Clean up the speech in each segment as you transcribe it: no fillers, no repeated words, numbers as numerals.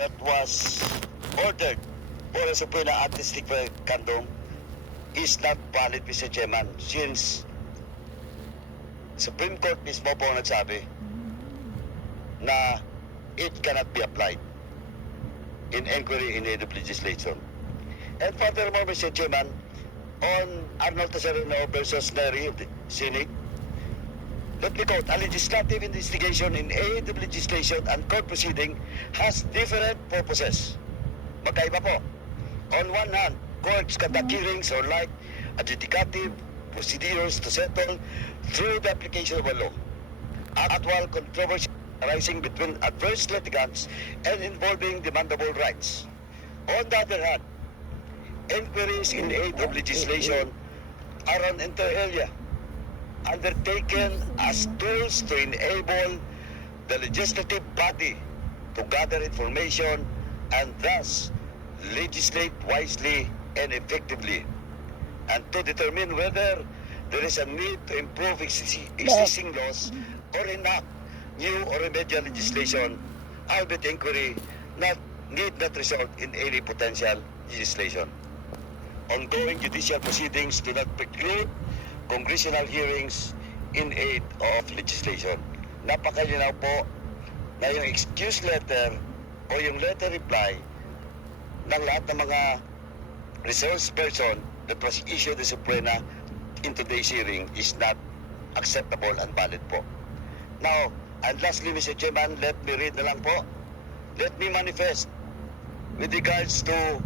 that was ordered for a subpoena artistic condom is not valid, Mr. Chairman, since Supreme Court mismo po nagsabi na it cannot be applied in inquiry in aid of legislation. And furthermore, Mr. Chairman, on Arnold Tesserino versus Neri of the Senate, let me quote, a legislative investigation in aid of legislation and court proceeding has different purposes. Magkaiba po. On one hand, courts conduct hearings or like adjudicative procedures to settle through the application of a law. Actual controversy arising between adverse litigants and involving demandable rights. On the other hand, inquiries in aid of legislation are an inter alia undertaken as tools to enable the legislative body to gather information and thus legislate wisely and effectively, and to determine whether there is a need to improve existing laws or enact new or remedial legislation, albeit inquiry need not result in any potential legislation. Ongoing judicial proceedings do not preclude congressional hearings in aid of legislation. Napakalinaw po na yung excuse letter o yung letter reply ng lahat ng mga resource person that was issued the subpoena in today's hearing is not acceptable and valid po. Now, and lastly, Mr. Chairman, let me read na lang po. Let me manifest with regards to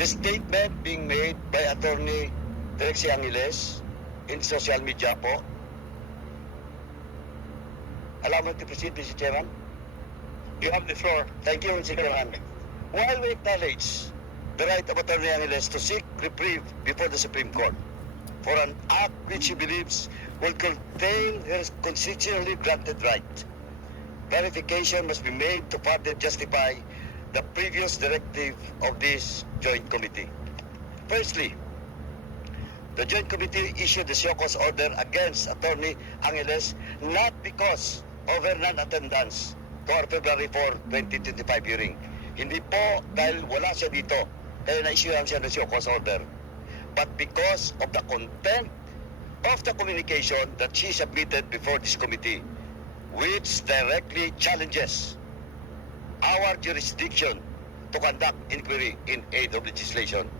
the statement being made by Attorney Trixie Angeles in social media po. Allow me to proceed, Mr. Chairman. You have the floor. Thank you, Mr. Chairman. While we acknowledge the right of Attorney Angeles to seek reprieve before the Supreme Court for an act which he believes will curtail her constitutionally granted right, clarification must be made to further justify the previous directive of this joint committee. Firstly, the Joint Committee issued the show cause order against Attorney Angeles not because of her non-attendance to our February 4, 2025 hearing. Hindi po dahil wala siya dito, kaya na-issuehan siya ng show cause order, but because of the content of the communication that she submitted before this committee, which directly challenges our jurisdiction to conduct inquiry in aid of legislation.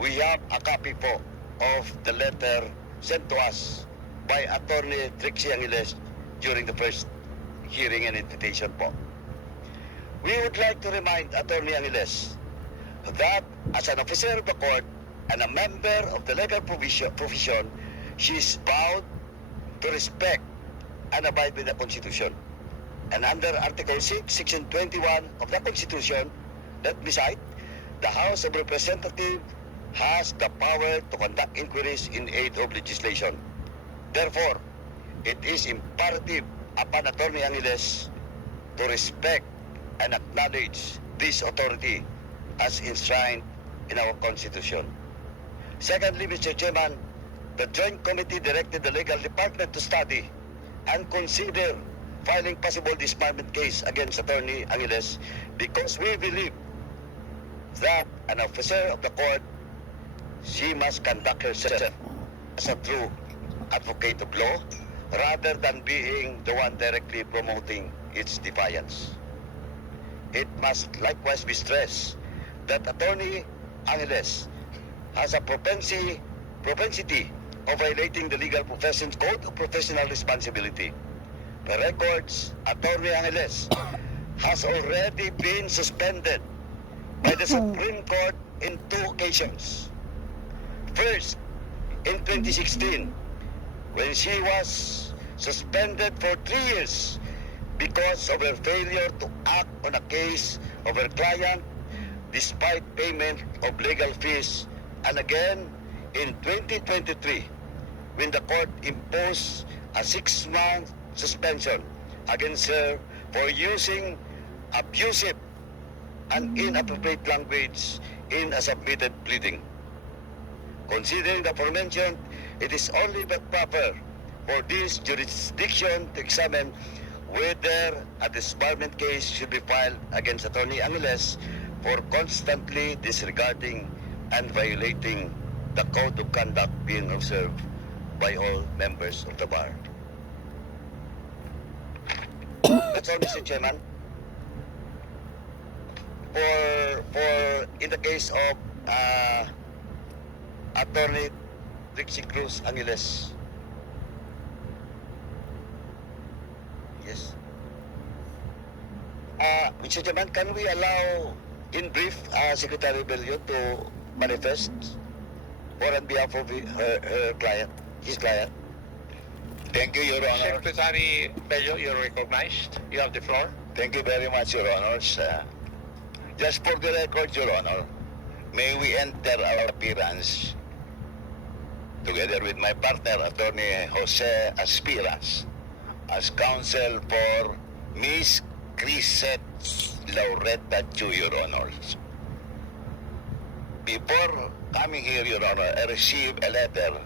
We have a copy po of the letter sent to us by Attorney Trixie Angeles during the first hearing and invitation po. We would like to remind Attorney Angeles that as an officer of the court and a member of the legal profession, she is bound to respect and abide by the Constitution. And under Article 6, Section 21 of the Constitution, let me cite, the House of Representatives has the power to conduct inquiries in aid of legislation. Therefore, it is imperative upon Attorney Angeles to respect and acknowledge this authority as enshrined in our Constitution. Secondly, Mr. Chairman, the Joint Committee directed the Legal Department to study and consider filing possible disbarment case against Attorney Angeles because we believe that an officer of the court, she must conduct herself as a true advocate of law rather than being the one directly promoting its defiance. It must likewise be stressed that Attorney Angeles has a propensity of violating the legal profession's code of professional responsibility. The records, Attorney Angeles has already been suspended by the Supreme Court in 2 occasions. First, in 2016, when she was suspended for 3 years because of her failure to act on a case of her client despite payment of legal fees, and again in 2023 when the court imposed a 6-month suspension against her for using abusive and inappropriate language in a submitted pleading. Considering the aforementioned, it is only but proper for this jurisdiction to examine whether a disbarment case should be filed against Attorney Angeles for constantly disregarding and violating the code of conduct being observed by all members of the bar. That's all, Mr. Chairman. For in the case of Attorney Trixie Cruz Angeles. Yes. Mr. Chairman, can we allow, in brief, Secretary Bello to manifest or on behalf of her client, his client? Thank you, Your Honor. Secretary Bello, you're recognized. You have the floor. Thank you very much, Your Honors. Just for the record, Your Honor, may we enter our appearance together with my partner, Attorney Jose Aspiras, as counsel for Miss Crisette Laureta Chu, Your Honors. Before coming here, Your Honor, I received a letter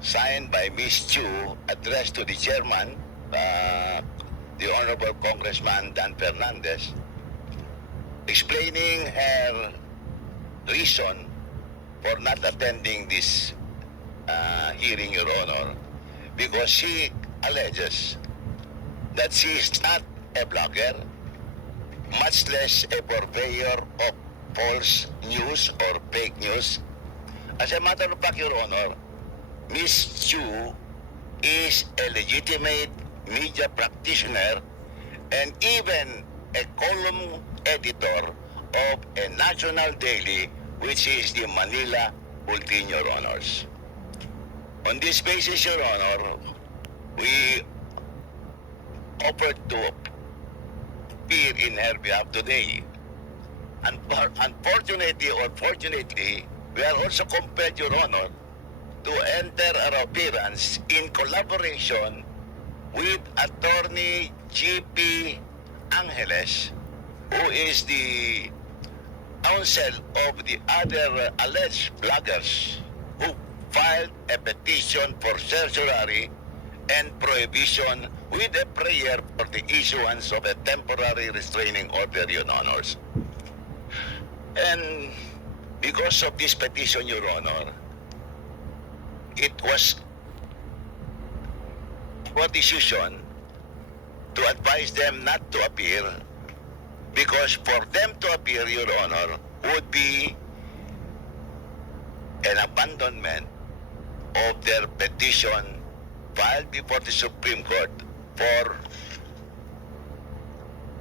signed by Miss Chu addressed to the chairman, the Honorable Congressman Dan Fernandez, explaining her reason for not attending this hearing, Your Honor, because she alleges that she is not a blogger, much less a purveyor of false news or fake news. As a matter of fact, Your Honor, Ms. Chu is a legitimate media practitioner and even a column editor of a national daily, which is the Manila Bulletin, Your Honors. On this basis, Your Honor, we offered to appear in her behalf today. Unfortunately or fortunately, we are also compelled, Your Honor, to enter our appearance in collaboration with Attorney G.P. Angeles, who is the counsel of the other alleged bloggers who filed a petition for certiorari and prohibition with a prayer for the issuance of a temporary restraining order, Your Honors. And because of this petition, Your Honor, it was our decision to advise them not to appear, because for them to appear, Your Honor, would be an abandonment of their petition filed before the Supreme Court for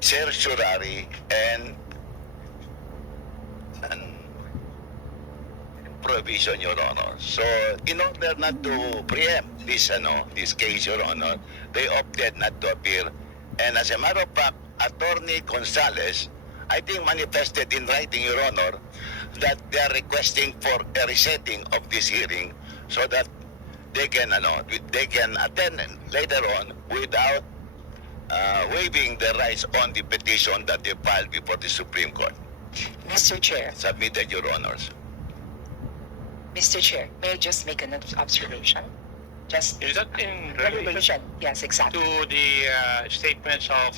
certiorari and prohibition, Your Honor. So, in order not to preempt this case, Your Honor, they opted not to appear. And as a matter of fact, Attorney Gonzales, I think, manifested in writing, Your Honor, that they are requesting for a resetting of this hearing so that they can attend later on without waiving their rights on the petition that they filed before the Supreme Court. Mr. Chair, Submitted, Your Honors. Mr. Chair, may I just make an observation? Just Is that in relation resolution. Yes, exactly. to the statements of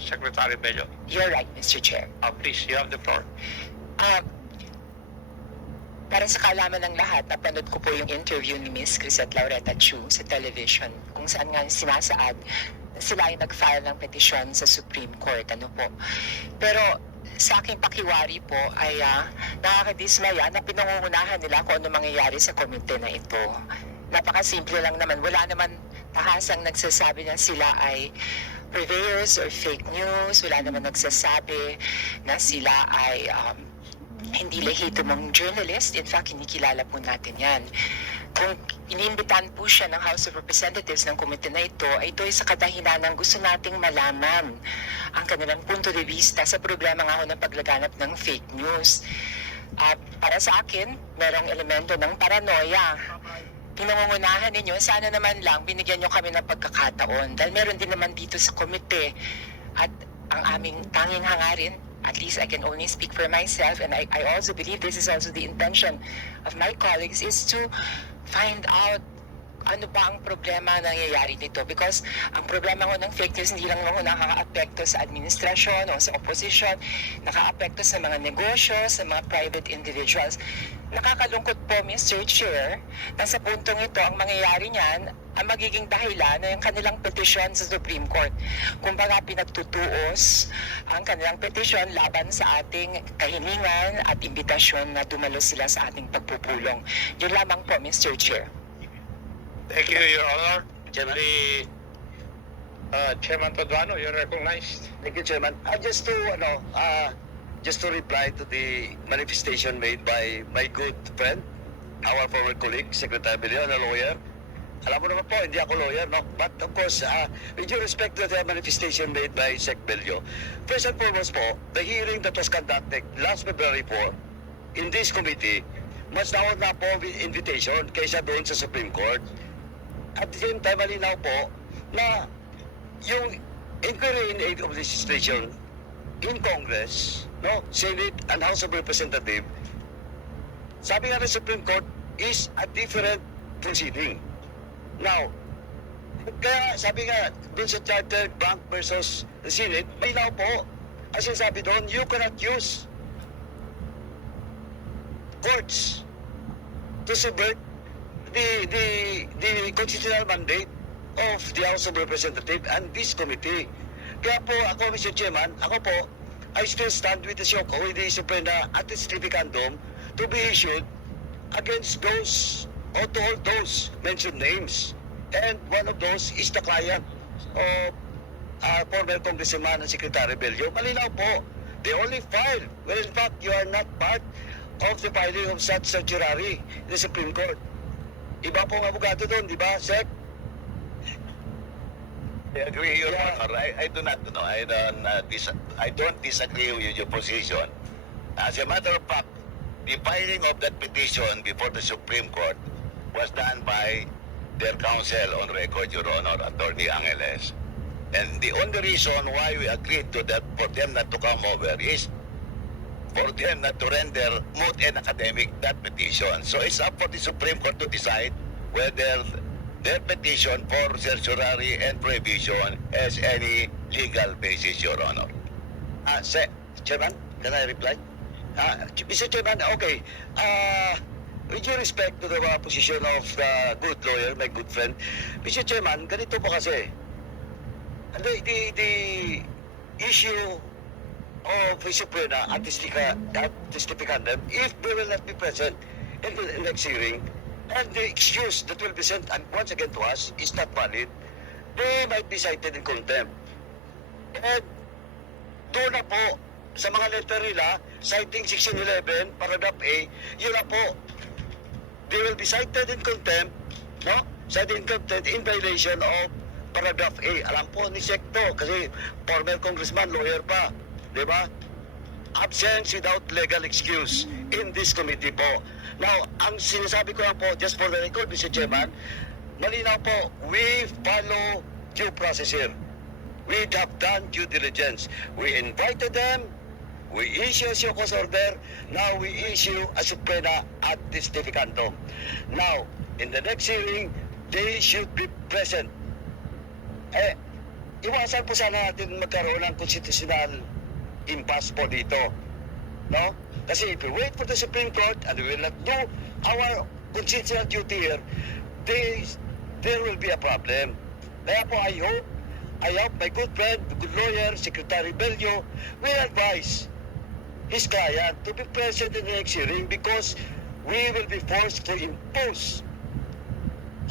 Secretary Bello? You're right, Mr. Chair. Please, you have the floor. Para sa kaalaman ng lahat, napanood ko po yung interview ni Miss Crisette Laureta Chu sa television, kung saan nga sinasaad na sila ay nag-file ng petisyon sa Supreme Court. Ano po? Pero sa aking pakiwari po ay nakakadismaya na pinangungunahan nila kung ano mangyayari sa komite na ito. Napakasimple lang naman. Wala naman tahasang nagsasabi na sila ay purveyors or fake news. Wala naman nagsasabi na sila ay hindi lehitimong journalist. In fact, kinikilala po natin yan. Kung iniimbitan po siya ng House of Representatives ng komite na ito, ay ito ay sa kadahilanan gusto nating malaman ang kanilang punto de vista sa problema nga ho ng paglaganap ng fake news. Para sa akin, merong elemento ng paranoia. Pinangungunahan ninyo, sana naman lang binigyan nyo kami ng pagkakataon. Dahil meron din naman dito sa komite at ang aming tanging hangarin, at least I can only speak for myself, and I also believe this is also the intention of my colleagues, is to find out ano ba ang problema na nangyayari nito? Because ang problema ko ng fake news hindi lang naman nakaka-apekto sa administrasyon o sa opposition, nakaka-apekto sa mga negosyo, sa mga private individuals. Nakakalungkot po, Mr. Chair, na sa puntong ito, ang mangyayari niyan, ang magiging dahilan na yung kanilang petisyon sa Supreme Court. Kumbaga, pinagtutuos ang kanilang petisyon laban sa ating kahilingan at imbitasyon na dumalo sila sa ating pagpupulong. Yun lamang po, Mr. Chair. Thank you, Your Honor. Chairman. Chairman Paduano, you're recognized. Thank you, Chairman. Just to reply to the manifestation made by my good friend, our former colleague, Secretary Bello, a lawyer. Alam mo naman po, hindi ako lawyer, no? But of course, with due respect to the manifestation made by Sec Bello, first and foremost po, the hearing that was conducted last February 4 in this committee, mas naon na po with invitation kaysa doon sa Supreme Court. At the same time, malinaw po na yung inquiry in aid of legislation in Congress, no, Senate and House of Representatives, sabi nga ng Supreme Court, is a different proceeding. Now, kaya sabi nga dun sa Charter Bank versus the Senate, malinaw po, as sabi doon, you cannot use courts to subvert the constitutional mandate of the House of Representatives and this committee. Kaya po ako, Mr. Chairman, ako po, I still stand with the Shoko, with the Suprema at the Certificandum to be issued against those or to all those mentioned names. And one of those is the client of former Congressman and Secretary Bello. Malinaw po, they only filed. Well, in fact, you are not part of the filing of such certiorari in the Supreme Court. Iba pong abogado doon, di ba, Sec? I agree, Your Yeah. Honor. I do not know. I don't disagree with your position. As a matter of fact, the filing of that petition before the Supreme Court was done by their counsel on record, Your Honor, Attorney Angeles. And the only reason why we agreed to that for them not to come over is for them not to render moot and academic that petition. So it's up for the Supreme Court to decide whether their petition for certiorari and prohibition has any legal basis, Your Honor. Chairman, can I reply? Mr. Chairman, okay. With due respect to the position of the good lawyer, my good friend, Mr. Chairman, ganito po kasi. The issue of the Suprema at the Stificandum, if they will not be present in the next hearing, and the excuse that will be sent once again to us is not valid, they might be cited in contempt. And doon na po, sa mga letter nila, citing Section 11, Paragraph A, yun na po, they will be cited in contempt, no? Cited in contempt in violation of Paragraph A. Alam po ni Secto, kasi former congressman, lawyer pa, di ba? Absence without legal excuse in this committee po. Now, ang sinasabi ko lang po, just for the record, Mr. Chairman, malinaw po, we follow due process here. We have done due diligence. We invited them, we issue a show cause order, now we issue a subpoena at this Stificandum. Now, in the next hearing, they should be present. Iwasan po sana natin magkaroon ng constitutional impasse po dito. No? Kasi if we wait for the Supreme Court and we will not do our constitutional duty here, there will be a problem. Kaya po I hope my good friend, the good lawyer, Secretary Bello, will advise his client to be present in the next hearing because we will be forced to impose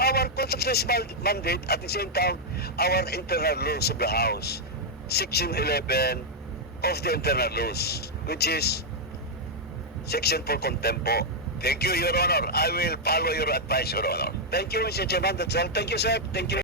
our constitutional mandate at the same time our internal laws of the House, Section 11 of the internal laws, which is Section for contempt po. Thank you, Your Honor. I will follow your advice, Your Honor. Thank you, Mr. Chairman. That's all. Thank you, sir. Thank you.